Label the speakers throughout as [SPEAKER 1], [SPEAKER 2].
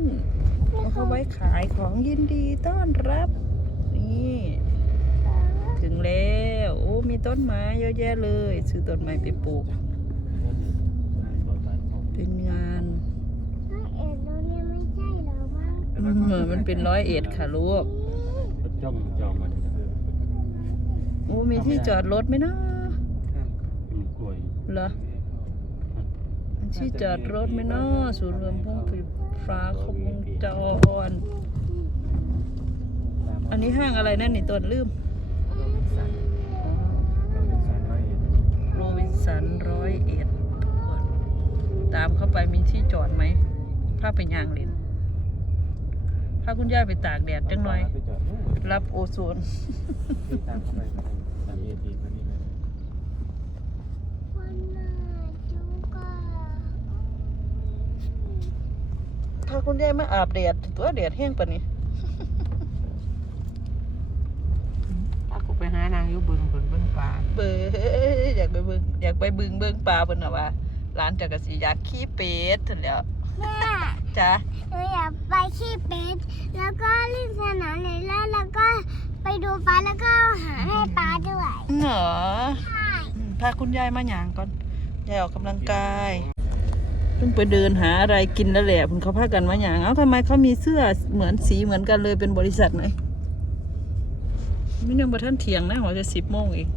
[SPEAKER 1] นต์เขาไว้ขายของยินดีต้อนรับ นี่ ถึงแล้วโอ้มีต้นไม้เยอะแยะเลย ซื้อต้นไม้ไปปลูก เป็นงาน
[SPEAKER 2] เอ็ดโรงเรียนไม่ใช่เหรอมั้ง
[SPEAKER 1] เออมันเป็นร้อยเอ็ดค่ะลูก
[SPEAKER 3] จ้องจองมัน
[SPEAKER 1] โอ้มีที่จอดรถไหมเนาะ
[SPEAKER 3] กล้วย
[SPEAKER 1] เหรอมีที่จอดรถไหมเนาะศูนย์รวมพวกไฟฟ้าครบวงจร อันนี้ห้างอะไรนั่นนี่ต้นลืมโรบินสันร้อยเอ็ดตามเข้าไปมีที่จอดไหมพาไปยางเล่นพาคุณย่าไปตากแดดจังหน่อย
[SPEAKER 3] ไปจอด
[SPEAKER 1] รับโอโซน
[SPEAKER 3] ตามเข้าไปตามเอทีมานี่เลย
[SPEAKER 2] วันน่ะจุกอะ
[SPEAKER 1] พาคุณย่ามาอาบแดดตัวแดดแห้งปะนี่
[SPEAKER 4] ถ้ากูไปหานางอยู่บึงบึงบึงป่า
[SPEAKER 1] เบออยากไปเบิงอยากไปบึงเบิงปลาเพิ่นน่ะว่าร้านจักรสีอยากขี้เป็ดถึงแล้ว
[SPEAKER 2] แม่
[SPEAKER 1] จ้ะ
[SPEAKER 2] หนูอยากไปขี้เป็ดแล้วก็เล่นสนามเลยแล้วแล้วก็ไปดูปลาแล้วก็หาให้ปลาด้วย
[SPEAKER 1] เหรอ
[SPEAKER 2] ใช่
[SPEAKER 1] พาคุณยายมาหยางก่อนยายออกกำลังกาย เพิ่งไปเดินหาอะไรกินแล้วแหละเพิ่นเขาพากันมาหยางเอ้าทำไมเขามีเสื้อเหมือนสีเหมือนกันเลยเป็นบริษัทไหนไม่นึกว่าท่านเถียงนะหัวจะสิบโมงเอง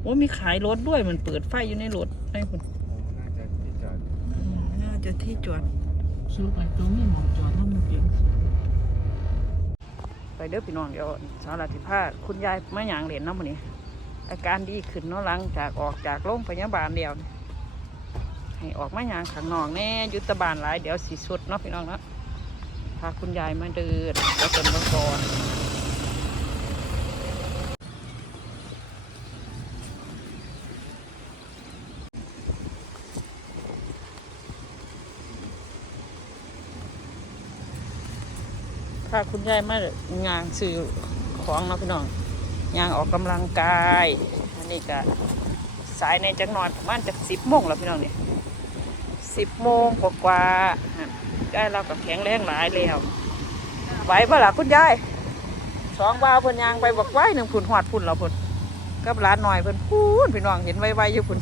[SPEAKER 1] โอ้มีขายรถด้วยมันเปิดไฟอยู่ในรถไอ้คุณ
[SPEAKER 3] น่าจะไปจอด
[SPEAKER 1] น่าจะที่จอด
[SPEAKER 4] ซื้อไปตัวนี้หมองจอดน้ำมันเก่ง
[SPEAKER 1] ไปเด้อพี่น้องเดี๋ยวสารติภาคุณยายมาหยางเหรียญน้ำมันนี้อาการดีขึ้นเนาะหลังจากออกจากโรงพยาบาลเดียวนี่ ให้ออกมาหยางข้างนอกแน่ยุตบาลหลายเดี๋ยวสีสุดเนาะพี่น้องเนาะพาคุณยายมาเดินแล้วจนมาก่อนพาคุณยายมางานซื้อของเนาะพี่น้องยางออกกำลังกายอันนี้ก็สายในจักหน่อยประมาณจากสิบโมงแล้วพี่น้องเนี่ย สิบโมงกว่าๆฮะยายเราก็แข็งแรงหลายแล้วไหวปะล่ะคุณยายสองบาวเพิ่นยางไปบอกไว้หนึ่งผุนหอดผุนเราพุ่นกับร้านหน่อยเพิ่นพูนพี่น้องเห็นไวๆอยู่พุ่น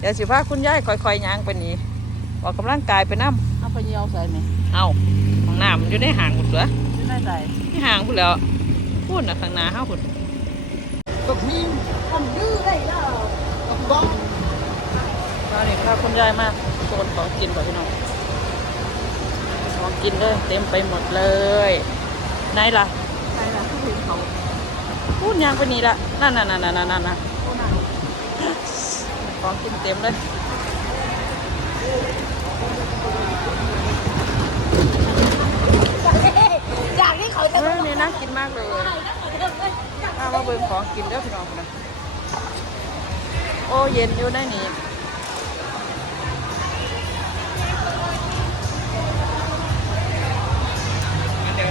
[SPEAKER 1] เดี๋ยวสิพาคุณยายค่อยๆยางไปนี่ออกกำลังกายไปน้ำ
[SPEAKER 4] เอาไปเยี่ยวใส่ไหม
[SPEAKER 1] เอาห้องน้ำมันอยู่ในห่างพุ่นเหรอ
[SPEAKER 4] ไม่ได้ใส่
[SPEAKER 1] ที่ห่างพุ่นแล้วพุ่นนะข้างหน้าห้าพุ่น
[SPEAKER 4] ก็มีทำดื้อได้แล้วบ้อง
[SPEAKER 1] ต อนนี้พาคุณยายมาโซนของกินก่อนพี่น้องของกินเลยเต็มไปหมดเลยไหนล่ะ
[SPEAKER 4] ใส่ละถึงเขา
[SPEAKER 1] พูดยางไปนี่ละนั่นนั่นนั่นนั่นนั่นนั่นของกินเต็มเลย
[SPEAKER 2] อยากที่เขาจะ
[SPEAKER 1] เฮ้ยนี่น่ากินมากเลยข้าว่าเบิ่งของกินเด้อพี่น้องนะโอ้เย็นอยู่ได้นี่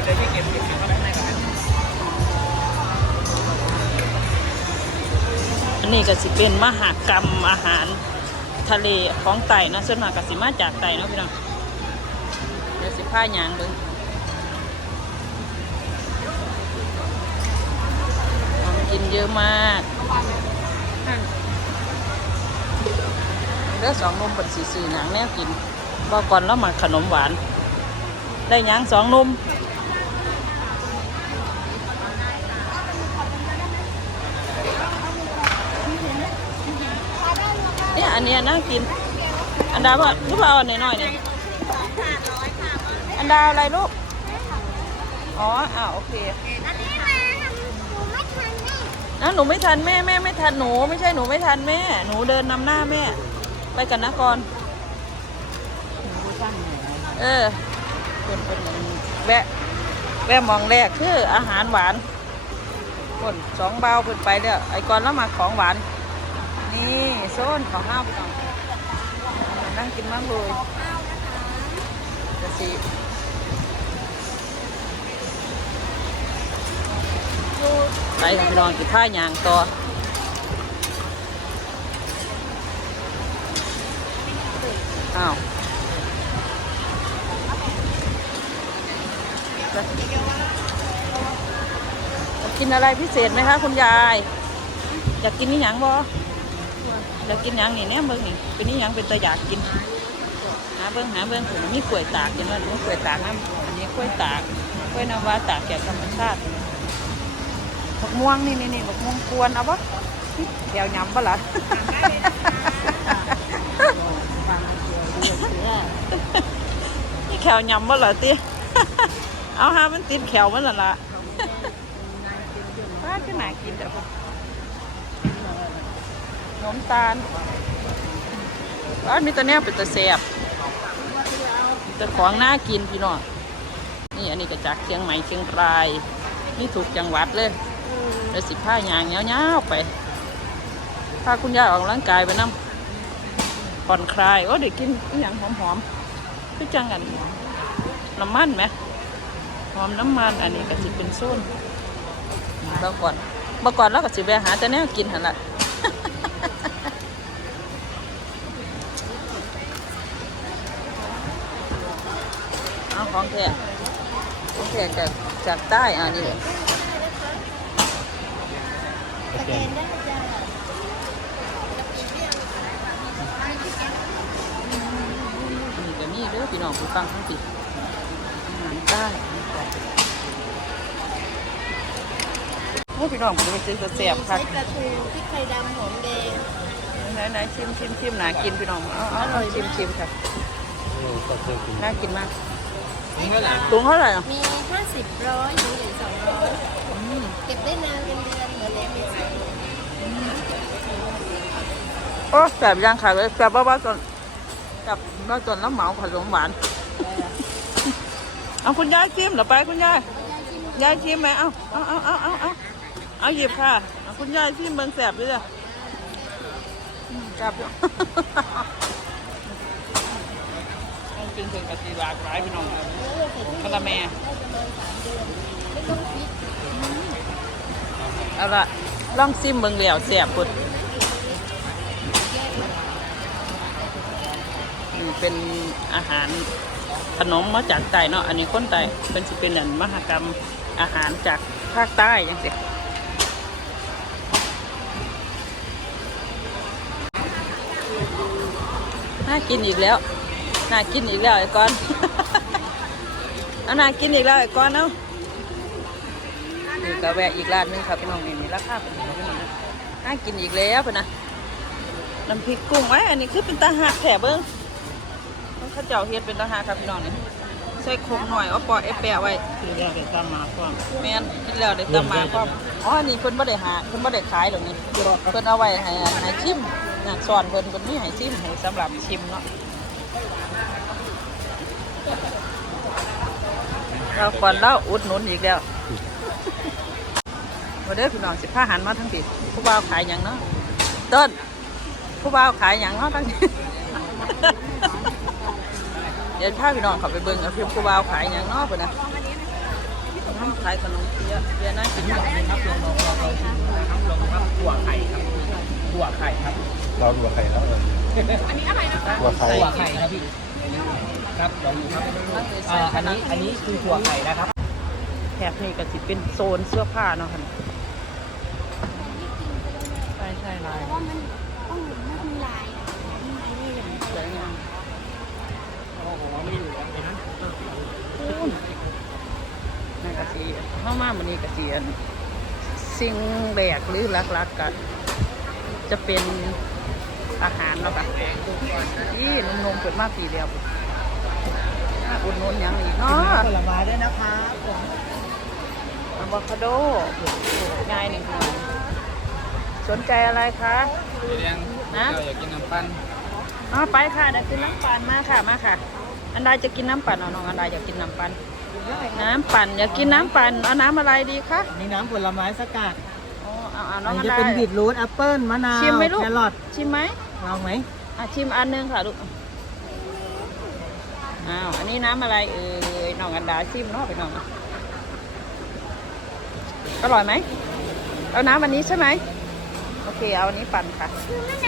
[SPEAKER 1] ดี๋ยวพี่เก็บเก็บเก็บข้างในก่อนอันนี้ก็สิเป็นมหากรรมอาหารทะเลของไต่นะส่วนมากก็สิมาจากไต่เนาะพี่น้องเดี๋ยวสิผ้าหยางเบิ่งของกินเยอะมากเลือสองนมเป็นสีสีหนังแนวกินบอกก่อนแล้วมาขนมหวาน ได้หยังสองนม เนี่ย อันเนี้ยน่ากิน อันดาว่าลูกเอาอันน้อยๆเนี่ยอันดาอะไรลูก อ๋ออ่าโอเค
[SPEAKER 2] อันนี้มาหนูไม่ทันแม่
[SPEAKER 1] นะหนูไม่ทันแม่แม่ไม่ทันหนู ไม่ใช่หนูไม่ทันแม่ หนูเดินนำหน้าแม่ ไปกันนะก่อน
[SPEAKER 4] ผู้ช่างไหน
[SPEAKER 1] เออเป็นเป็นแวะแวะมองแรกคืออาหารหวานคนสองเบาขึ้นไปเนี่ยไอ้ก่อนแล้วมาของหวาน นี่โซนของห้าวไปก่อนนั่งกินมากเลยจะสิไปกับพี่น้องกินข้าวยางต่ออ้าวจะอยากกินอะไรพิเศษไหมคะ คุณยาย อยากกินนี่หยังบ่ อยากกินหยังนี่เนี่ยเบิ่งนี่เป็นนี่หยังเป็นตาอยากกินหาเบิ่งหาเบิ่งผมมีกล้วยตากเห็นไหมมีกล้วยตากน้ำอันนี้กล้วยตากกล้วยน้ำว้าตากแก่ธรรมชาติบักม่วงนี่นี่นี่บักม่วงกวนเอาปะเดี๋ยวยำปะล่ะนี่แขวยำปะล่ะตีเอาหามันติดแขวมันละละป้าก็น่ากินเดี๋ยว ขนมตาลร้านมีตัวเนี้ยเป็นตัวแซ่บแต่ของน่ากินพี่น้องนี่อันนี้ก็จากเชียงใหม่เชียงราย นี่ถูกจังหวัดเลยเดี๋ยวสิผ้ายางเงี้ยวๆไปพาคุณยายออกกำลังกายไปน้ำผ่อนคลาย โอ้เดี๋ยวกินอหย่างหอมๆคือจังกันน้ำมันไหมหอมน้ำมันอันนี้ก็สิเป็นโซนเมื่อก่อนเมื่อก่อนเราก็สิไปหาแต่แนวกินหันละ เอา ของแท้ของแท้จากจากใต้อ่านี่เลย
[SPEAKER 3] โอเค
[SPEAKER 1] นี่ก็มีเด้อพี่น้องผู้ฟังทั้งปีอาหารใต้โอ้พี่น้องผมไปซื้อกระเสียบค่ะ
[SPEAKER 2] ใช้ปลาทูพริกไทยดำหอมแดง
[SPEAKER 1] ไหนไหนชิมชิมชิมน่ากินพี่น้อง เอาเอาเอาชิมชิมค่ะ
[SPEAKER 3] โอ้ก็เคยกิน
[SPEAKER 1] น่ากินมาก
[SPEAKER 3] นี่ก็แหละ
[SPEAKER 1] ถุงเท่าไหร่อะ
[SPEAKER 2] มี50ร้อยถึงสองร้อยเก็บได้นานเป็นเดือนเหมือนแหลมเมษา
[SPEAKER 1] โอ้แสบยังค่ะเลยแสบบ้าๆจนกับบ้าจนแล้วเหมาขนมหวานเอาคุณยายชิมเหรอไปคุณยายยายชิมไหมเอาเอาเอาเอาเอาเอาเอาหยิบค่ะเอาคุณยายชิมเบิ่งแสบด้วยจ้ะอืมแสบ อยู่จริงถึงกะทิหลากหลายพี่น้องกะละแม่เอาละลองซิมเบิ่งแล้วแสบพุ่นนี่เป็นอาหารขนมมาจากใต้เนาะอันนี้คนใต้เป็นสิเป็นอันมหกรรมอาหารจากภาคใต้ยังสิน่ากินอีกแล้ว น่ากินอีกแล้วไอ้ก้อน เอาน่ากินอีกแล้วไอ้ก้อนเนาะนี่ก็แวะอีกร้านหนึงครับพี่น้องนี่มีราคาเป็นยังไงพี่น้องนะน่ากินอีกแล้วพุ่นนะน้ำพริกกุ้งไว้อันนี้คือเป็นตาหักแถเบิ้งมันเขาเจ้าเฮ็ดเป็นตาหักครับพี่น้องนี่ใส่คมหน่อยเอาปอเอฟแปะไว้
[SPEAKER 3] คือแรกได้ตั้งมาก่อน
[SPEAKER 1] แม่นกินแล้วได้ตำมาพร้อมอ๋ออันนี้เพิ่นบ่ได้หาเพิ่นบ่ได้ขายดอกนี้เพิ่นเอาไว้ให้ให้ชิมน่ะสอนเพิ่นเพิ่นมีให้ชิมให้สำหรับชิมเนาะ เราก่อนเราอุดหนุนอีกแล้วมาเด้อพี่น้องสิพาหันมาทั้งทีผู้บ่าวขายหยังเนาะต้นผู้บ่าวขายหยังเนาะทั้งทีเดี๋ยวพาพี่น้องเขาไปเบิ่งเอาเพียงผู้บ่าวขายหยังเนาะเพิ่นะขายขนมเปี๊ยะเปี๊ยะน่ากินจับลอง
[SPEAKER 4] หัวไข่ครับหัวไข่ครับ
[SPEAKER 3] เราดูไข่แล้วเลยหัวไข่
[SPEAKER 4] หัวไข่ครับพี่ ครับลองดูครับอ่าอันนี้อันนี้คือหัวไข่นะครับ
[SPEAKER 1] แถบนี้ก็สิเป็นโซนเสื้อผ้าเนาะค่ะใช่ใช่ลาย
[SPEAKER 2] แต่ว่ามันต้องมันมีลายมีลายนี่เลย
[SPEAKER 1] สวยงามนั่นกะสีเข้ามามันนี้กะสีอันสิ่งแรกหรือหลักๆก็จะเป็นอาหารเนาะค่ะนี่นมๆเปิดมาปีเดียวน่า อุดหนุนหยังอีกเนาะ
[SPEAKER 4] ผลไม้ด้วยนะครับ
[SPEAKER 1] อะโวคาโดง่ายหนึ่งคนสนใจอะไรคะ
[SPEAKER 3] เลี้ยง
[SPEAKER 1] นะ
[SPEAKER 3] เราอยากกินน้ำปั้น
[SPEAKER 1] อ๋อไปค่ะเดี๋ยวกินน้ำปั่นมาค่ะมาค่ะ อันใดจะกินน้ำปั่นเอาน้องอันใดอยากกินน้ำปั่นน้ำปั่นอยากกินน้ำปั่นเอาน้ำอะไรดีคะ
[SPEAKER 4] นี่น้ำผลไม้สกัด
[SPEAKER 1] อ๋อเอาเอาน้
[SPEAKER 4] อั
[SPEAKER 1] อนง
[SPEAKER 4] นี้
[SPEAKER 1] อัน
[SPEAKER 4] จะ
[SPEAKER 1] ใด
[SPEAKER 4] เป็นบีทรูทแอปเปิ้ลมะนาว
[SPEAKER 1] ชิมไหมลูก
[SPEAKER 4] แครอท
[SPEAKER 1] ชิมไหม
[SPEAKER 4] ลองไหม
[SPEAKER 1] อะชิมอันหนึงค่ะลูก อ้าว อันนี้น้ำอะไรเอ่ยน้องอันดาชิมเนาะไปน้องอร่อยไหมเอาน้ำอันนี้ใช่ไหมโอเค เอาอันนี้ปั่นค่ะ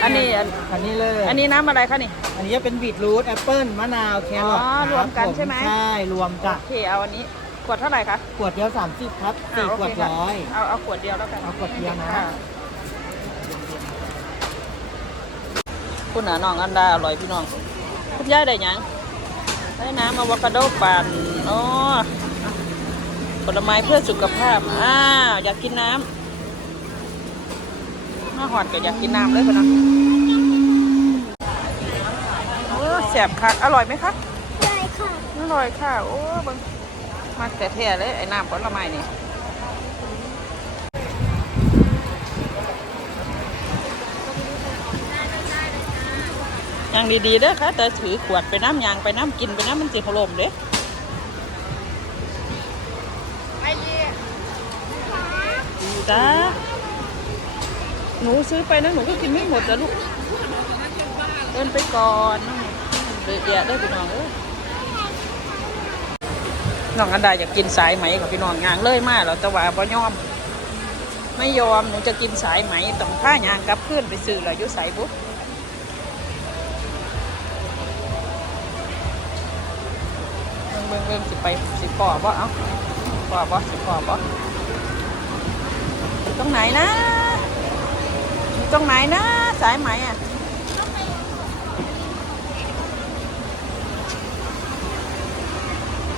[SPEAKER 1] อันนี้อัน
[SPEAKER 4] อันนี้เลย
[SPEAKER 1] อันนี้น้ำอะไรคะนี่
[SPEAKER 4] อันนี้จะเป็นบีทรูทแอปเปิ้ลมะนาวแครอท
[SPEAKER 1] อ๋อรวมกัน
[SPEAKER 4] คบผ
[SPEAKER 1] ใช่ไหม
[SPEAKER 4] ใช่ รวมจ้ะ
[SPEAKER 1] โอเค เอาอันนี้ขวดเท่าไหร่คะ
[SPEAKER 4] ขวดเดียวสามสิบครับสี่
[SPEAKER 1] อ่า
[SPEAKER 4] ขวด
[SPEAKER 1] โเคค่ะ
[SPEAKER 4] ร้อย
[SPEAKER 1] เอาเอาขวดเดียวแล้วกัน
[SPEAKER 4] เอาขวดเดียวนะ
[SPEAKER 1] ค่คุณหนาน้องอันดาอร่อยพี่น้อง คุณยายได้หยัง ได้น้ำอะโวคาโดปั่นเนาะผลไม้เพื่อสุขภาพ อ้าว อยากกินน้ำมาหอดก็อยากกินน้ำเลยพี่น้องโอ้แสบคักอร่อยไหมคะ
[SPEAKER 2] เลยค่ะ
[SPEAKER 1] อร่อยค่ะ โอ้เบังมากแต่แท้เลย ไอ้น้ำผลไม้นี่ ยังดีๆเด้อค่ะแต่ถือขวดไปน้ำยางไปน้ำกินไปน้ำมันสิขลมเด้จ้าหนูซื้อไปนะหนูก็กินไม่หมดแล้วลูกเดินไปก่อนเดือดแยะได้อพี่น้องเอ้ยน้องอันดาอยากกินสายไหมกับพี่น้องยางเลยมากเราแต่ว่าบ่ยอม ไม่ยอมหนูจะกินสายไหมต้องผ้ายางกลับขึ้นไปซื้อเราอยู่สายบุ๊ เบิ่งเบิ่งเบิ่งสิไปสิปอบ่เอ้าปอบ่สิปอบ่อยู่ตรงไหนนะอยู่ตรงไหนนะ สายไหมอะ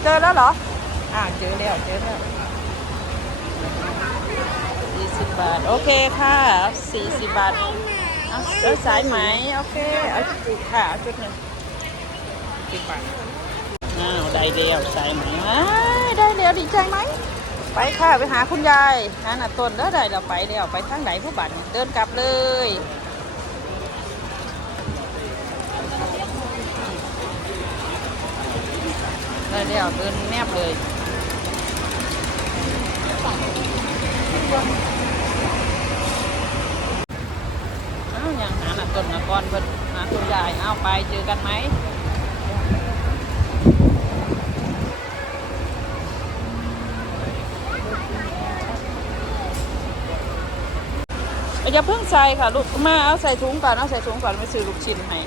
[SPEAKER 1] เจอแล้วเหรอ อ่าเจอแล้วเจอแล้วสี่สิบบาท โอเคค่ะสี่สิบบาทเอาเอาสายไหม โอเค เอาจุดค่ะ เอาจุดหนึ่งสิบบาท อ้าวได้แล้วสายไหมอ้าได้แล้วดีใจไหมไปค่ะไปหาคุณยายหาหน้าต้นแล้วได้แล้วไปแล้วไปทางไหนผู้บัตรเดินกลับเลยได้แล้วเดินแนบเลยเอ้ายังหาหน้าต้นหน้าก้อนเพิ่นหาคุณยายเอาไปเจอกันไหม อย่าเพิ่งใส่ค่ะลูกมาเอาใส่ถุงก่อนเอาใส่ถุงก่อนไม่ซื้อลูกชิ้นให้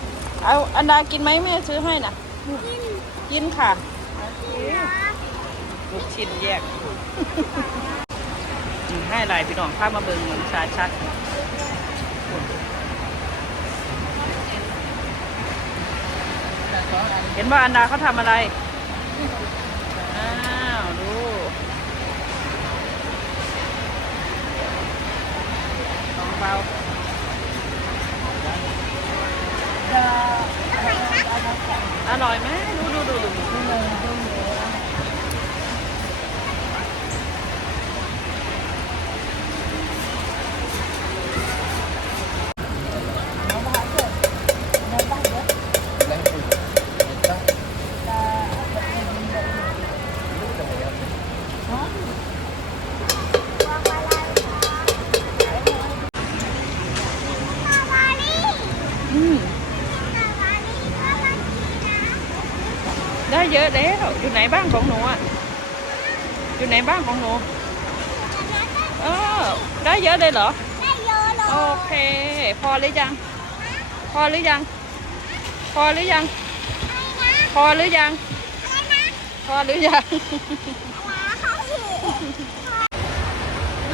[SPEAKER 1] เอาอันดากินไหมแม่ซื้อให้น่ะ กินค่ะ ลูกชิ้นแยกให้ลายพี่น้องพามาเบิ่งเหมือนชาชัดเห็นว่าอันดาเขาทำอะไร อ้าว ดู ของเบาอร่อยไหมดูดูดูดูอืมได้เยอะแล้ว อยู่ ไหนบ้างของหนูอะ อยู่ไหนบ้างของหนู เออ ได้เยอะเลยเหรอ
[SPEAKER 2] ได้เยอะเลย
[SPEAKER 1] โอเค พอหรือยัง พอหรือยัง พอหรือยัง พอหรือยัง พอหรือยัง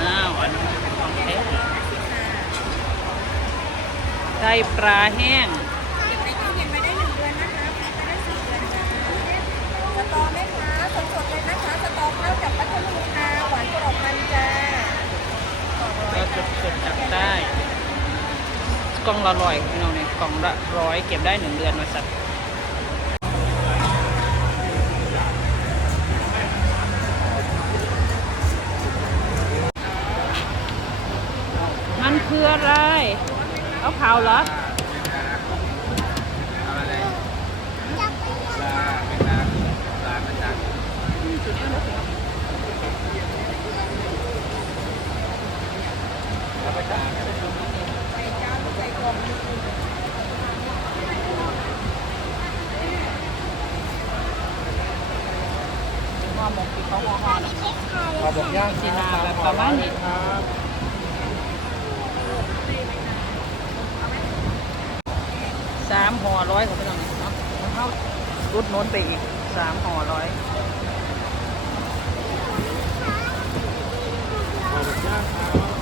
[SPEAKER 1] อ้าวอันนี้เป็นของแท้ไส้ปลาแห้ง
[SPEAKER 5] สตอไหมคะสดๆเลยนะคะ สตอข้าวจากพัทลุงค่ะหวานกรอบมัน จ้า
[SPEAKER 1] ก็จดจดจับได้กล่องละร้อยพี่น้องเนี่ยกล่องละร้อยเก็บได้หนึ่งเดือนมาสัตว์มันคืออะไรเอาเผาเหรอ
[SPEAKER 3] เอาอะไรปลาเป็นน้ำปลาเป็นน้ำแล้วไปตากกัน
[SPEAKER 1] หม้อหมกที่เขาห่อห่อนะ
[SPEAKER 3] ปลาบ กย่าง
[SPEAKER 1] สีนาแบบประมาณนี้สามห่อร้อยของพี่น้องเนาะมันเข้ารุดโน้นไปอีกสามห่อร้อย
[SPEAKER 3] ออกแบบย่างครับ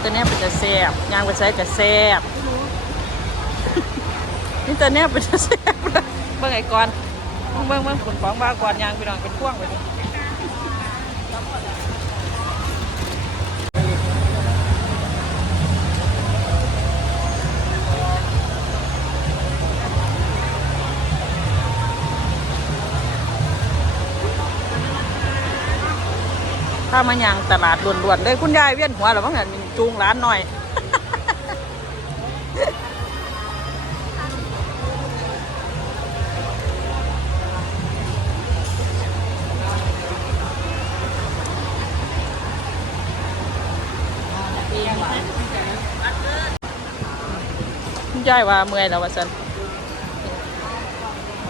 [SPEAKER 1] ตัวนี้เป็นจะแซ่บยางไปใช้จะแซ่บ นี่ตัวเนี้ยเป็นจะแซ่บเบิ่งไอ้ก่อนเบิ่งเบิ่งผลของบ้าก่อนยางพี่น้องเป็นพ่วงไปถ้ามายางตลาดด่วนๆเลยคุณยายเวียนหัวหรือว่าไงจูงร้านหน่อย ยายว่าเมื่อยแล้วว่าสัน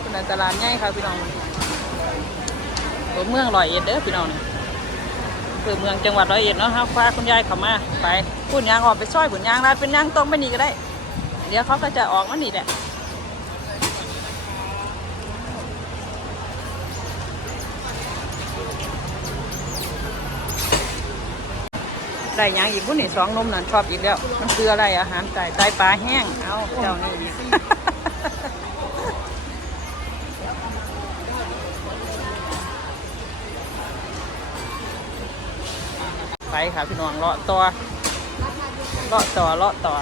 [SPEAKER 1] คุณอันตรายง่ายค่ะพี่น้องตัวเมืองร้อยเอ็ดเด้อพี่น้องนี่คือเมืองจังหวัดร้อยเอ็ดเนาะฮะพาคุณยายเข้ามาไปคุณยางออกไปซอยคุณยางร้านเป็นยางตรงไปนี่ก็ได้ เดี๋ยวเขาก็จะออกมานี่แหละ ได้ยังอีกบุญนี่สองนมนั่นชอบอีกแล้ว มันคืออะไรอาหารไก่ไตปลาแห้ง เอาเจ้านี่ไปค่ะพี่น้องเลาะต่อเลาะต่อเลาะต่อ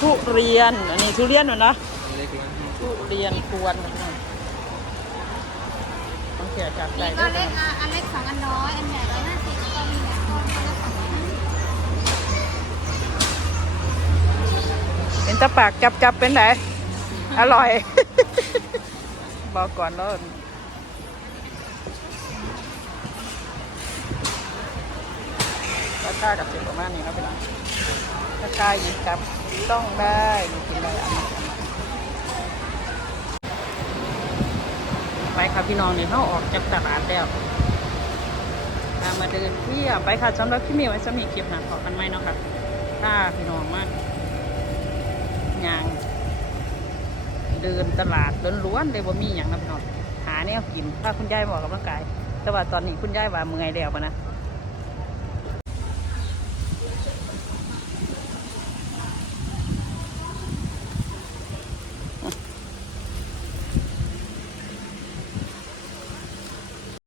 [SPEAKER 1] ทุเรียน อันนี้ทุเรียนเหรอนะ
[SPEAKER 3] เล็ก
[SPEAKER 1] ทุเรียนกวนค่ะพี่น้องต้องเสียจากใจ
[SPEAKER 5] ก็
[SPEAKER 1] ด้วย
[SPEAKER 5] เล็กอะอันเล็กสองอันน้อย อันใหญ่ร้อยห้าสิบแล้วก็มีแบบต้นอันละสองร้อยห้าสิบ
[SPEAKER 1] เห็นตะปากจับจับเป็นไหน อร่อย บอกก่อนแล้วราคากับเจ็ดประมาณนี้ครับพี่น้องราคาหยิบจับ ต้องได้มีกินได้อันไปค่ะพี่น้องนี่เขาออกจากตลาดแล้วตามมาเดินเที่ยวไปค่ะสำหรับที่มีไว้สำหรับคลิปหนาขอกันไหมเนาะค่ะถ้าพี่น้องมากยางเดินตลาดล้วนๆเลยว่ามีอย่างนะพี่น้องหาแนวกินถ้าคุณยายบอกกำลังกาย แต่ว่าตอนนี้คุณยายว่าเมื่อยแล้วนะ